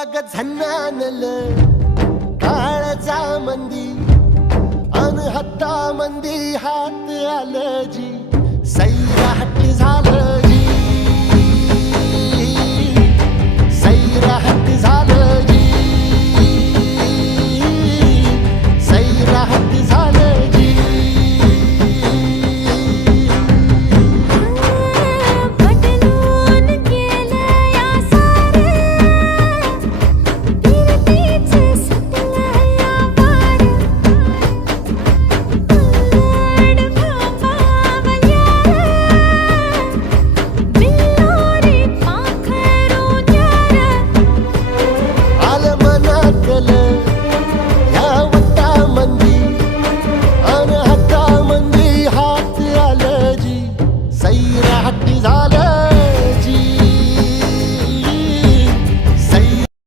अग झन्नानल काळजा मंदी अन हत्ता मंदी हात आलं जी सैराट झालं जी सैराट